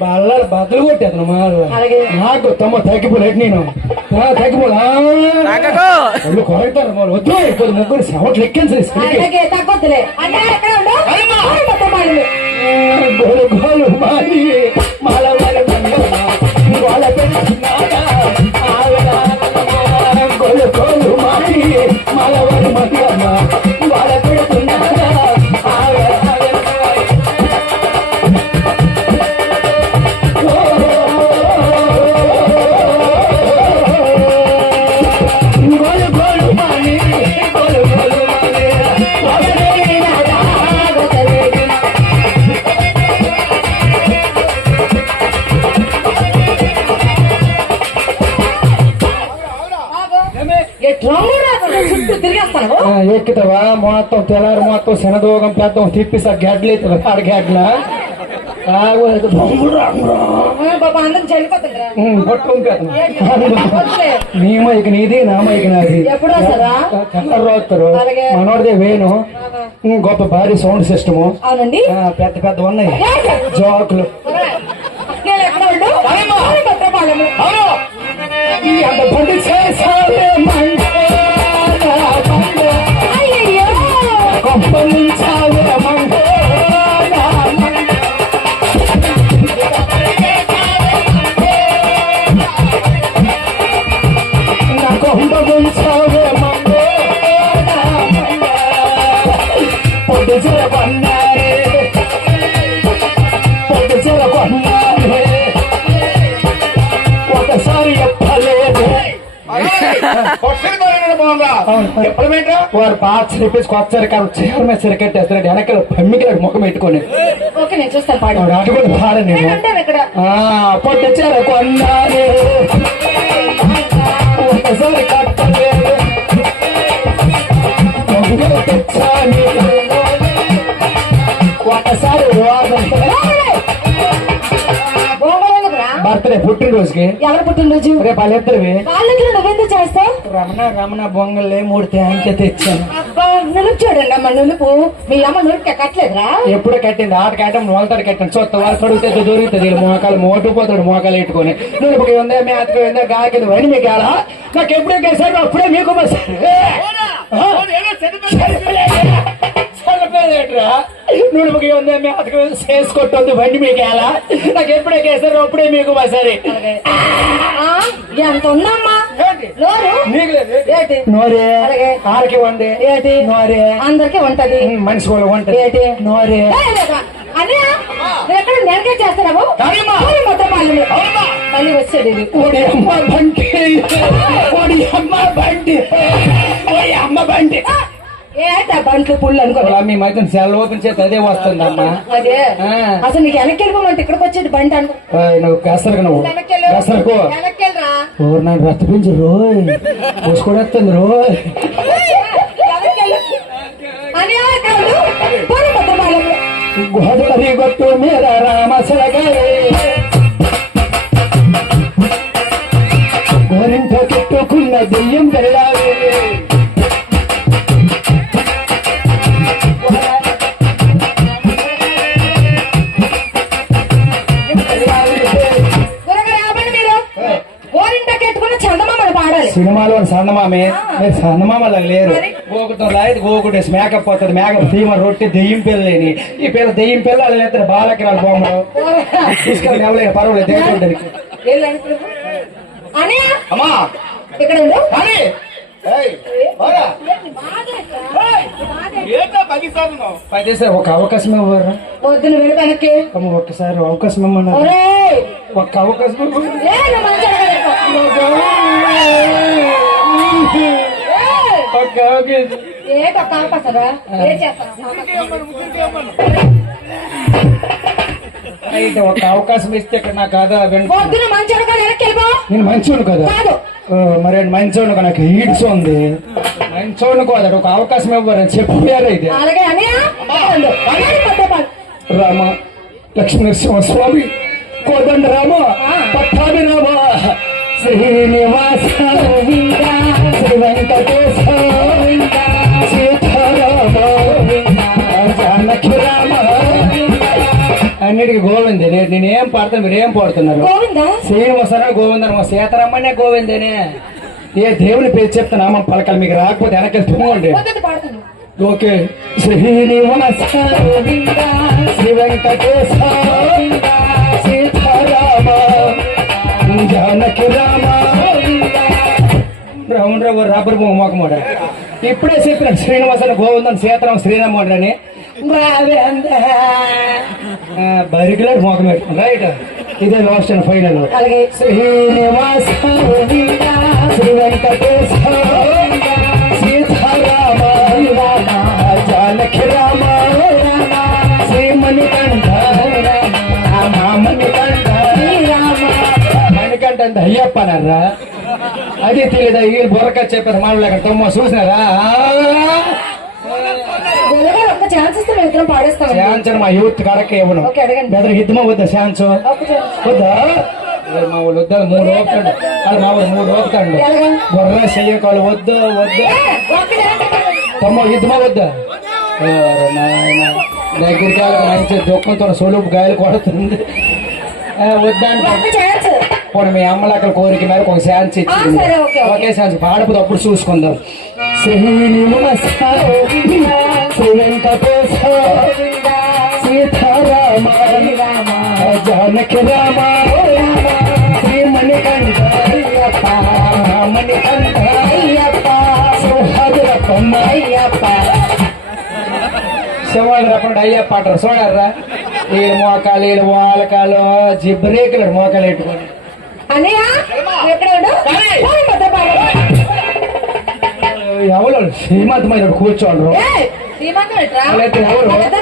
బల్లలు బద్దలు కొట్టేతను మా అలాగే. నాకు తమ తగ్గిపోలేదు నేను తగ్గిపోలే కొడతారు వాళ్ళు వద్దు కొద్ది ముగ్గురు సెవట్లు ఎక్కించాలి అలాగే తగ్గొద్దులే అన్నయ్య ఎక్కడ ఉండు అమ్మా. ఆడు మొత్తం మాడింది. గోలు గోలు మాది మాలవారి మంగమ్మ గోల పెట్టుకున్నాడా గోలు గోలు మాది మాలవారి మంగమ్మ గోల పెడుతున్నాడా గోలు గోలు మాది గోలు గోలు మాది ఎట్లా చుట్టూ తిరిగేస్తాను ఎక్కుతావా మొత్తం తెల్లారి మొత్తం శనదోగం పెద్దాం తిప్పిస్తా గడ్డలు అవుతుంది ఆడ గడ్డల బాబా అందరం చనిపోతుందిరా నీ మైకి నీది నా మైకి నాది ఎప్పుడు వస్తారా తెల్లారు వస్తారు అలాగే. మనోడిదే వేణు గొప్ప భారీ సౌండ్ సిస్టము అవునండి పెద్ద పెద్ద ఉన్నాయి జోకులు నేను ఎక్కడ ఉండు భద్రపాలెము అంత బండి చేసావే మండే అయ్యయ్యో కొంపలించావే మండే నా కొంపలించావే మండే పొద్దు చెరపన్నారే పొద్దు చెరపన్నారే ఒకసారి చెప్పలేదు ఎప్పుడు వారు పాత చెప్పేసి కొత్త సరికారు చీర మీద సరికట్టేస్తాడు వెనకాల పమ్మికి ముఖం పెట్టుకొని ఓకే నేను చూస్తాను పాడు అటుకొని పాడ నేను ఉంటాను ఇక్కడ పొట్టు చీర కొన్నాను ఒకసారి కట్టలేదు దొంగలు తెచ్చాను ఒకసారి బర్త్డే పుట్టినరోజుకి ఎవరు పుట్టినరోజు రేపు వాళ్ళిద్దరివి వాళ్ళకి నువ్వెందుకు చేస్తావు రమణ బొంగల్లే 3 ట్యాంకే తెచ్చాను అబ్బా నువ్వు చూడండి అమ్మ నువ్వు మీ అమ్మ నువ్వు కట్టలేదురా ఎప్పుడే కట్టింది ఆట కట్టం మొలతాడు కట్టింది చూస్తా వాళ్ళు పడితే దొరుకుతుంది మోకాలు మోటుపోతాడు మోకాలు పెట్టుకొని నువ్వు ఉందే మేతకు ఉందే గాకింది వని మీకు ఎలా నాకు ఎప్పుడే కేసారు అప్పుడే మీకు నువ్వుకి ఉందే మేతకు చేసుకొట్టుంది బండి మీకు ఎలా నాకు ఎప్పుడే కేసారు అప్పుడే మీకు సరే ఎంత ఉందమ్మా నోరు ఏంటి నోరే అలాగే. ఆరకి ఉంది ఏంటి నోరే అందరికి ఉంటది మనిషి కూడా ఉంటది ఏంటి నోరే అని ఎక్కడ నేరకే చేస్తున్నావు మళ్ళీ వచ్చాడు ఇది ఓడి అమ్మ బండి ఓడి అమ్మ బండి ఓడి అమ్మ బండి ఏంటా బంట్లు పుల్లు అనుకో మీ మధ్య సెల్ ఓపెన్ చేస్తే అదే వస్తుంది అమ్మా అదే ఆ. అసలు నీకు వెనక్కి వెళ్ళిపోమంటే ఇక్కడికి వచ్చేది బండి అనుకో నువ్వు కసరకు నువ్వు కసరకు వెనక్కి వెళ్ళరా ఓరు నన్ను రక్తపించు రోయ్ పోసుకోడేస్తుంది రోయ్ అని ఇక్కడ పోనీ భద్రపాలెంలో గోదావరి గొట్టు మీద రామసలగాయే గోరింట చుట్టుకున్న దెయ్యం వెళ్ళాలి సినిమాలో సన్నమామే మీరు సన్నమామలా లేరు గోకుతో రాయి గోకుటేసి మేకప్ పోతుంది మేకప్ తీమ రొట్టె దెయ్యం పిల్లని ఈ పిల్ల దెయ్యం పిల్ల వాళ్ళు ఎత్తారు బాలకి రాళ్ళు బొమ్మలు తీసుకెళ్ళి ఎవరైనా పర్వాలేదు దేవుడు అమ్మా ఇక్కడ ఉండు కానీ ఏంటో 10 సార్లు పదేసారి ఒక అవకాశం ఇవ్వరు పొద్దున వెళ్ళి వెనక్కి ఒక్కసారి అవకాశం ఇవ్వమన్నారు ఒరేయ్ ఒక్క అవకాశం ఇవ్వమన్నారు. లేదు మంచి ఒక్క అవకాశం ఏంటి ఒక అవకాశరా ఏం చేస్తాను అయితే ఒక అవకాశం ఇస్తే ఇక్కడ నా కథ పొద్దున మంచి అడగా వెనక్కి వెళ్ళిపో నేను మంచోడు కదా కాదు మరి మంచోడు నాకు ఈడ్స్ ఉంది మంచోడు కదా ఒక అవకాశం ఇవ్వరని చెప్పారు ఇది అలాగే అని రామ లక్ష్మీ నరసింహ స్వామి కోదండ రామ పట్టాభి రామ శ్రీనివాస శ్రీ వెంకటేశ సీతారామ జానకి రామ అన్నిటికీ గోవిందే నేనేం పాడతాను మీరేం పాడుతున్నారు గోవిందా శ్రీనివాసరా గోవిందరమ్మ సీతారామనే గోవిందేనే ఏ దేవుని పేరు చెప్తే నామం పలకాలి మీకు రాకపోతే వెనకాల తుమ్మండి పాడుతుంది ఓకే శ్రీనివాస శ్రీ వెంకటేశ సీతారామ జానకి రామ రాముడు రాబర్ మొక్కమోడ ఇప్పుడే చెప్పిన శ్రీనివాసన గోవిందన్ సీతారామ శ్రీరాముడు అని బరికిలాడు మొఖం పెట్టుకుని రైట్ ఇదే లాస్ట్ అండ్ ఫైనల్ అలాగే శ్రీనివాస శ్రీ వెంకటేశ సీతారామ జానకి రామ శ్రీమణికంఠ మణికంఠ మణికంఠ అంటే అయ్యప్పనర్రా అది తెలియదా ఈ బొరక చెప్పేది మాట్లాడక తమ్మ చూసినారా గుల్లగారు ఒక్క ఛాన్స్ ఇస్తే మేము ఇద్దరం పాడేస్తాం. ఛాన్స్ మా యూత్ కడక ఇవ్వను ఓకే, అడగండి. బెదర్ హిద్దమా వద్దా ఛాన్స్ వద్దా మా వాళ్ళు వద్దా 3 ఓపుతాడు అది మా వాళ్ళు 3 ఓపుతాడు బొర్ర చెయ్యకాలు వద్దు వద్దు తమ్మ హిద్దమా వద్దా దగ్గరికి మంచి దుఃఖంతో సొలుపు గాయలు కొడుతుంది వద్దా పోనీ మీ అమ్మలు అక్కడ కోరిక మేరకు ఒక ఛాన్స్ ఇచ్చింది సరే, ఓకే, ఓకే. ఒకే ఛాన్స్ పాడపు అప్పుడు చూసుకుందాం శ్రీనివాస శ్రీ వెంకటేశ సీతారామ జానకి రామ శ్రీ మణికంఠ అయ్యప్ప మణికంఠ అయ్యప్ప సౌహార్దరప్పమ్మ అయ్యప్ప శివాడు అయ్యప్ప అంటారు చూడారా వీళ్ళు మోకాలు వీళ్ళు మోలకాలు జిబ్రేకులు మోకాలు పెట్టుకొని అన్నయ్య ఎక్కడ ఎవరు శ్రీమంతమైన కూర్చోండ్రు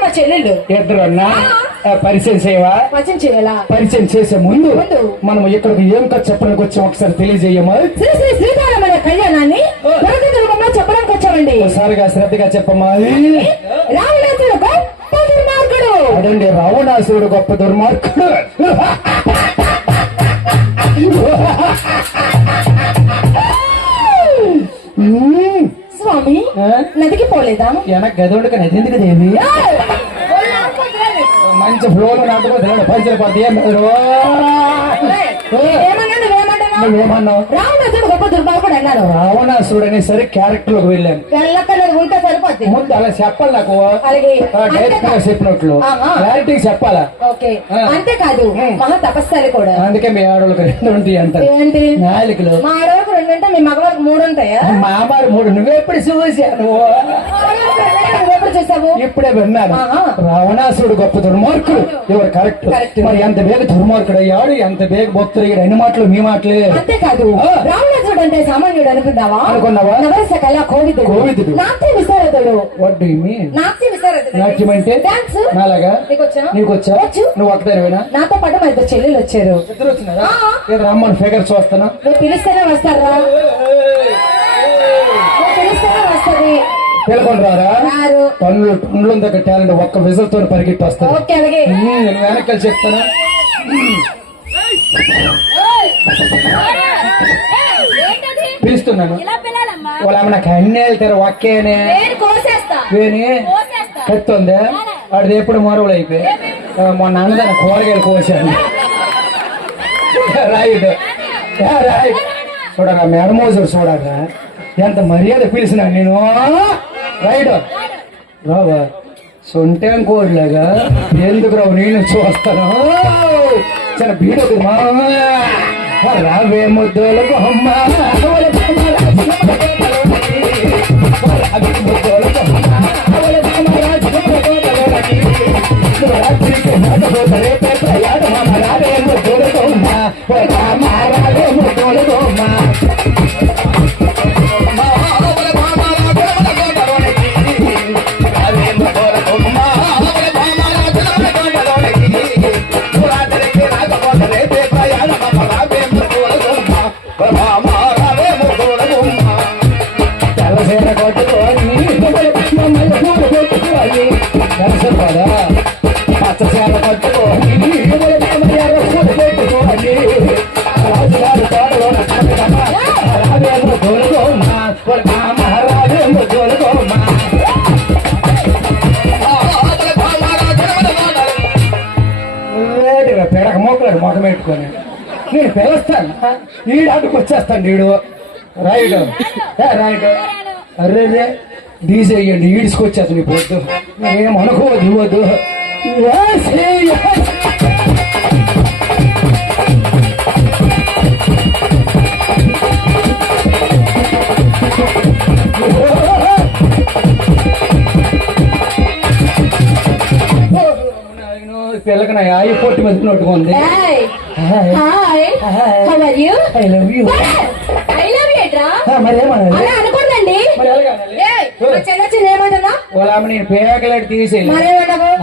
మా చెల్లెళ్ళు ఇద్దరు పరిచయం చేయవా పరిచయం చేయాలా? పరిచయం చేసే ముందు మనం ఇక్కడికి ఏం చెప్పడానికి వచ్చాం ఒకసారి తెలియజేయమా? శ్రీ శ్రీ సీతారామయ్య కళ్యాణాన్ని దుర్గంలో చెప్పడానికి వచ్చామండి. ఒకసారిగా శ్రద్ధగా చెప్పమ్మా. రావణాసుడు గొప్ప దుర్మార్గుడు. అదండి రావణాసురుడు గొప్ప దుర్మార్గుడు. స్వామి నదికి పోలేదా? వెనక గదోడుక నది ఎందుకు దేవి మంచి ఫ్లోర్ నాటుకో పైసలు పడితే నువ్వేమన్నావు? రావణాసుడు గొప్ప దుర్మార్గుడు అన్నారు. రావణాసురుడు అనే సరే క్యారెక్టర్ లోకి వెళ్ళాను వెళ్ళక్కర్లేదు, ఉంటే సరిపోద్ది. ముందు అలా చెప్పాలి నాకు అలాగే డైరెక్ట్ గా చెప్పినట్లు క్లారిటీ చెప్పాలా? ఓకే, అంతేకాదు మహా తపస్సాలి కూడా. అందుకే మీ ఆడవాళ్ళకి 2 ఉంటాయి అంటారు. ఏంటి నాలుగులు? మా ఆడవాళ్ళకి 2 ఉంటాయి, మీ మగవాళ్ళకి 3 ఉంటాయా? మా అమ్మారు 3 నువ్వెప్పుడు చూసాను? ఎప్పుడు చూసావు? ఇప్పుడే విన్నాను. రావణాసురుడు గొప్ప దుర్మార్గుడు. ఎవరు కరెక్ట్? మరి ఎంత బేగ దుర్మార్గుడు అయ్యాడు, ఎంత బేగ భక్తుడు. అన్ని మాటలు మీ మాటలే. అంతేకాదు రావణాసురుడు అంటే సామాన్యుడు అనుకున్నావా? అనుకున్నావా? నవరస కళ కోవిదుడు, నాట్య విశారదుడు. What do you mean? నాట్య విశారదుడు నాట్యం అంటే డాన్స్. నాలాగా నీకొచ్చా? నీకొచ్చా? నువ్వు ఒక్కదానివేనా? నాతో పాటు మా 2 చెల్లెలు వచ్చారు. ఇద్దరు వచ్చినారా? ఏదో రమ్మని ఫిగర్ చూస్తానా? నువ్వు పిలిస్తేనే వస్తారా? నువ్వు పిలిస్తేనే వస్తుంది. పిలకొని రారా? రారు. పనులు దగ్గర టాలెంట్ ఒక్క విజల్ తో పరిగెట్టి వస్తాను. ఓకే, అలాగే నేను వెనకాల చెప్తానా? పిలుస్తున్నాను. వాళ్ళ ఆమె నాకు అన్ని వెళ్తారు ఒక్కేనే వేని కత్తుందే వాడిది ఎప్పుడు మొరవలు అయిపోయి మొన్న అన్నదాన్ని కూరగాయలు కోసాను. రైట్ రైట్ చూడరా మెడమోజుడు చూడరా ఎంత మర్యాద పిలిచిన నేను. రైట్ రావా సొంటేం కోడ్లాగా ఎందుకు రావు నేను చూస్తాను. చాలా బీడకు మా రావే ముద్దోలకు అమ్మ పచ్చసేల పట్టుకోని పెడక మోకలాడు మొఖం పెట్టుకొని నేను పిలుస్తాను. ఈడు అడ్డుకు వచ్చేస్తాను. ఈడు రైట్ రైట్ అర్రే డీజే అయ్యండి ఈడ్చుకొచ్చేస్తాను. నీ పొద్దు ఏం అనుకోవద్దు ఇవ్వద్దు. పిల్లకి నా ఆయి పొట్టి మెతుకున్నట్టుగా ఉంది. మరేమన్నా అనుకోండి. వాళ్ళ నేను పేకలెట్ తీసేయాలి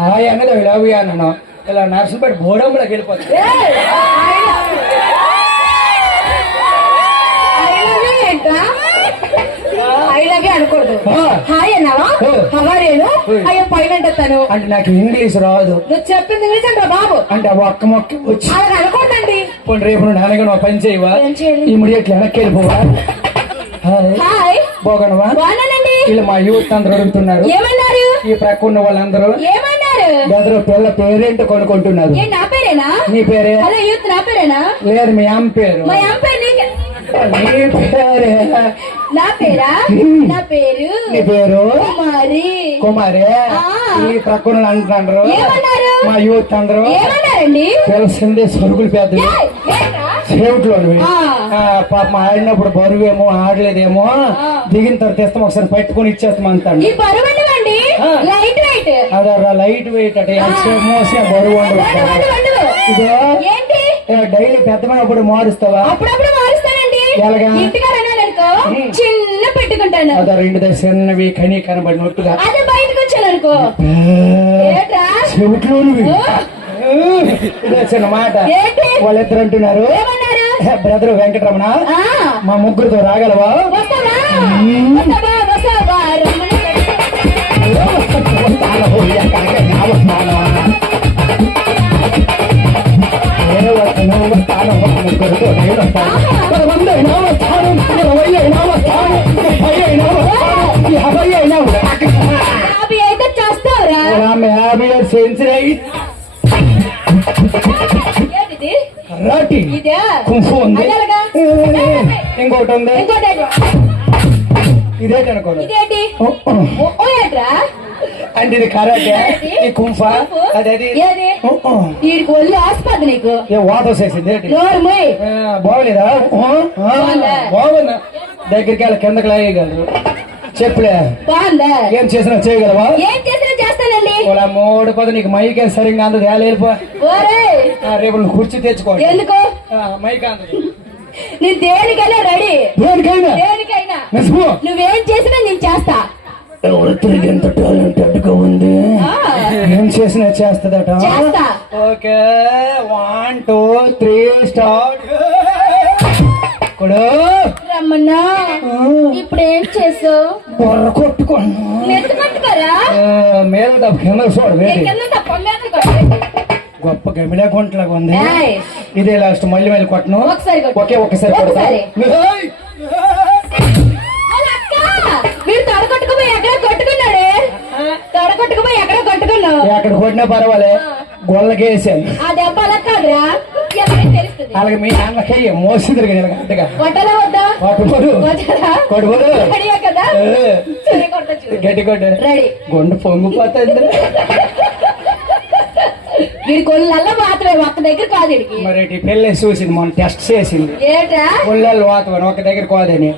హాయ్ అన్నది లవ్ యూ అన్నాను. ఇలా నర్సుపేట బోడంలోకి వెళ్ళిపోతుంది. అవి అనకూడదు. ఆ. హాయ్ అన్నావా? ఓ. హవారేను ఓ. అయ్యో పైన అంటాను. అంటే నాకు ఇంగ్లీష్ రాదు నువ్వు చెప్పింది ఇంగ్లీష్ అంటారా బాబు? అంటే ఒక్క మొక్క వచ్చి అలా అనకూడదండి. పోనీ రేపు నువ్వు నాన్నగా నువ్వు పని చేయవా? ఏం చేయాలి? ఇమీడియట్లీ వెనక్కి వెళ్ళిపోవా? హాయ్ హాయ్ బాగున్నావా? బాగున్నానండి. వీళ్ళు మా యూత్ అందరూ అడుగుతున్నారు. ఏమన్నారు? ఈ ప్రక్క ఉన్న వాళ్ళందరూ ఏమన్నారు? ఎదురు పిల్ల పేరేంటో కొనుక్కుంటున్నారు. ఏ నా పేరేనా? నీ పేరే? హలో యూత్ నా పేరేనా? లేదు మీ అమ్మ పేరు. మా అమ్మ పేరు నీ పేరే? నా పేరా? నా పేరు నీ పేరు కుమారి. కుమారి. ఆ. ఈ ప్రక్క ఉన్న వాళ్ళు అంటున్నారు. ఏమన్నారు? మా యూత్ అందరూ ఏమన్నారండి? తెలిసిందే సరుకులు పెద్దవి ఏయ్, ఏంట్రా? సేవట్లోనివి. ఆ. పాప ఆడినప్పుడు బరువేమో ఆడలేదేమో ఆ. దిగిన తర్వాత తెస్తాం ఒకసారి పట్టుకొని ఇచ్చేస్తాం అంటాను. ఈ బరువు అండి ఆ. Light weight. అదరా లైట్ వెయిట్ అంటే ఎంతసేపు మోసిన బరువు ఉండదు. ఇదే ఏంటి? డైలీ పెద్దమైనప్పుడు మారుస్తావా? అప్పుడప్పుడు మారుస్తానండి. ఎలాగా? ఇంటిగా అనుకో చిన్న పెట్టుకుంటాను. అదా రెండు చిన్నవి కనీ కనబడినట్టుగా. అదే బయటకు వచ్చాను అనుకో ఏట్రా? చెవిట్లోనివి. ఇదే చిన్న మాట. ఏంటి? వాళ్ళిద్దరు అంటున్నారు, ఏమన్నారు? బ్రదర్ వెంకటరమణ ఆ. మా ముగ్గురితో రాగలవా? వస్తావా? వస్తావా? వస్తావా? రమ్మని యాభై అయితే చేస్తావురా? ఏంటిది? కరాటి ఇదే కుంఫు ఉంది. అదేలాగా? ఇంకోటి ఉంది. ఇంకోటి ఇదేటనుకోండి. ఇదేంటి? ఓ ఏట్రా? అంటే ఇది కరాటే, ఈ కుంఫా, అది ఏది? వీడికి ఒళ్ళు ఆస్పత్రి నీకు. వాటర్ చేసింది ఏంటి? నోరు మూయ్. బాగలేదా? బాగుందా? బాగుందా? దగ్గరికి వెళ్ళి కిందకి లాగేయగలరు. చెప్పులే బాగుందా? ఏం చేసినా చేయగలవా? ఏం చేసినా చేస్తానండి. వాళ్ళ మూడు పద నీకు మైక్ సరిగ్గా అందదు. వెళ్ళిపో. ఓరే రేపు నువ్వు కుర్చీ తెచ్చుకోవాలి. ఎందుకు? మైక్ అందదు. నీ దేనికైనా రెడీ. దేనికైనా దేనికైనా నిజమో? నువ్వేం చేసినా నేను చేస్తా. ఎవరు తిరిగి ఎంత టాలెంటెడ్ గా ఉంది. ఆ, ఏం చేసినా చేస్తుందట. చేస్తా. Okay 1 2 3 start. రమ్మన్నా ఇప్పుడు ఏం చేసావు? బొర్ర కొట్టుకోండి. నెత్తి కట్టుకోరా? మీద డబ్బు కింద చూడు. కింద తప్ప మీద కొట్టు. గొప్ప గమిలా కొంటలాగా ఉంది. ఏయ్. ఇదే లాస్ట్ మళ్ళీ మళ్ళీ కొట్టను. ఒకసారి కొట్టు. ఒకసారి కొడతా. ఒకసారి. ఏయ్! వాళ్ళ అక్క, మీరు తొడగొట్టుకుపోయి ఎక్కడ కొట్టుకున్నాడే? తొడగొట్టుకుపోయి ఎక్కడ కొట్టుకున్నావు? ఎక్కడ కొట్టినా పర్వాలే, గొల్లకేసాను. ఆ దెబ్బ అలా కాదురా, ఎవరికి తెలుస్తుంది? అలాగే మీ నాన్నకి మోసింది గంటగా కొట్టలా వద్దా? కొట్టుకోడు కొట్టరా? కొట్టుకోడు. రెడీయా కదా? సరే కొట్ట చూడు. గట్టి కొట్టు. రెడీ. గుండె పొంగిపోతుంది. వీడి కొల్లల్లా మాత్రమే, ఒక్క దగ్గర కాదు వీడికి. మరి ఇటు పెళ్ళి చూసింది, మొన్న టెస్ట్ చేసింది. ఏట్రా? పుల్లలు వాతమని ఒక దగ్గర కోదని.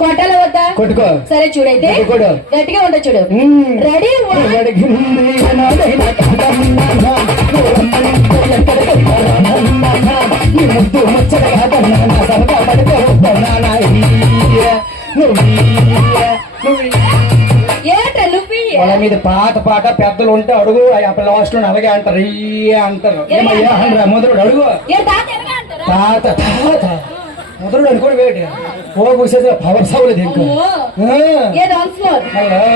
కొట్టాలా వద్దా? కొట్టుకో. సరే చూడైతే కొట్టుకోడు. గట్టిగా ఉండ చూడు. రెడీ. ఏట్రా నువ్వు? వాళ్ళ మీద పాట పెద్దలు ఉంటే అడుగు. అప్పుడు లాస్ట్ లో అలాగే అంటారు. ఇయ్య అంటారు. ఏమయ్యా అనరా మొదలుడు అడుగు. ఏ తాత ఎనగా అంటారా? తాత మొదలుడు అనుకోండి. వేటి ఓ కూసేసి పవర్ సౌలేదు ఇంకా. అమ్మో. ఏ డాన్స్ ఫ్లోర్.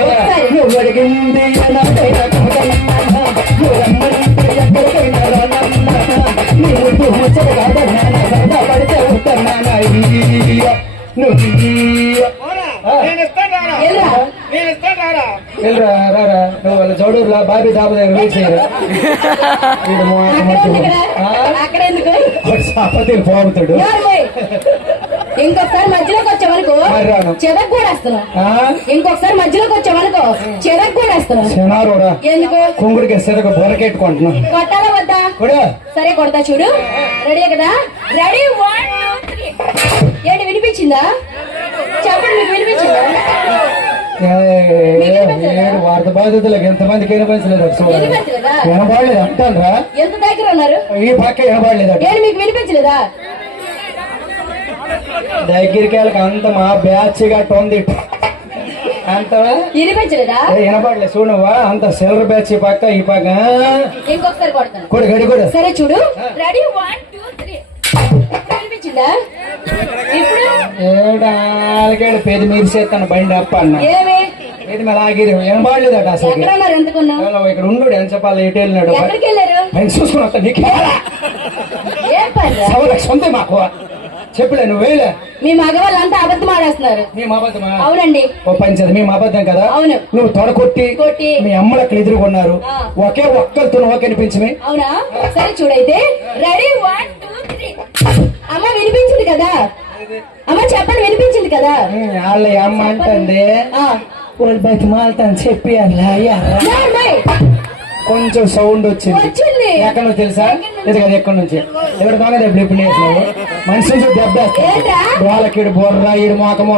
ఒకసారి. నువ్వు అడిగింది నాకైనా కాదన్నా, నువ్వు రమ్మనంటే ఎక్కడికైనా రానన్నా, నీ ముద్దు ముచ్చట కాదన్నా, నా సరదా పడితే వస్తున్నానా. నువ్వు నేను ఇస్తాను రారా? ఏరా? నేను ఇస్తాను రారా? వెళ్ళరా రారా. నువ్వు వాళ్ళ చౌడూరులో బాబీ దాబు దగ్గర వేసేయరు. అక్కడ ఎందుకురా? అక్కడ ఎందుకు? సాపతిని పోగుతాడు. ఎవరు పోయి? ఇంకొకసారి మధ్యలోకి వచ్చావనుకో మరి రాను. చెదకు కూడా వస్తున్నావు. ఇంకొకసారి మధ్యలోకి వచ్చావనుకో చెదకు కూడా వస్తున్నావు. శనారోడా ఎందుకు? కుంగుడికి సెరగ బొరకెట్టుకుంటున్నా. కొట్టాలా వద్దా? కూడా సరే కొడతా చూడు. రెడీ కదా? రెడీ 1 2 3. ఏంటి వినిపించిందా? చెప్పండి, మీకు వినిపించిందా? వార్త బాధితులకు ఎంతమందికి వినపడలేదు. వినిపించలేదా? వినపడలేదు అంటారా? ఎంత దగ్గర ఉన్నారు? ఈ పక్క వినపడలేదు. ఏంటి మీకు వినిపించలేదా? దగ్గరికి వెళ్ళక అంత మా బ్యాచ్ గట్ట ఉంది అంత వినిపించలేదా? వినపడలేదు. చూడవా అంత సిల్వర్ బ్యాచ్ ఈ పక్క ఈ పక్క. ఇంకొకసారి కొడతాను. కూడా గడి కూడా. సరే చూడు. రెడీ 1 2 3. వినిపించిందా ఇప్పుడు ఏడాళ్ళకేడు పేరు మీరు చేస్తాను బండి అప్ప అన్న ఏమి పేరు మీద ఆగిరి వినబడలేదట అసలు ఎక్కడ ఉన్నారు ఎందుకున్నావు ఇక్కడ ఉండు ఎంత చెప్పాలి ఎటు వెళ్ళినాడు ఎక్కడికి వెళ్ళారు పైన చూసుకుని వస్తా నీకు ఏం పని సవలకు సొంత మాకు చెప్పులే నువ్వు వేలే మీ మగవాళ్ళంతా అబద్ధం ఆడేస్తున్నారు మేము అబద్ధమా అవునండి ఓ పంచదు మేము అబద్ధం కదా అవును నువ్వు తొడకొట్టి కొట్టి మీ అమ్మలకు ఎదురుకున్నారు ఆ. ఒకే ఒక్కరితో ఓకే అనిపించమే అవునా సరే చూడైతే రెడీ 1 2 3 అమ్మ వినిపించింది కదా అమ్మ చెప్పండి వినిపించింది కదా వాళ్ళ అమ్మ అంటుంది ఆ. వాళ్ళు బయట మాల్తాను చెప్పి అలా ఏయ్, కొంచెం సౌండ్ వచ్చింది వచ్చింది. ఎక్కడ నుంచి తెలుసా ఇది కదా ఎక్కడి నుంచి ఎవరి బాగా దెబ్బలు ఇప్పుడు వేసినావు మనిషి నుంచి దెబ్బ ఏంట్రా? వాళ్ళకి బొర్ర ఈడు మోకమో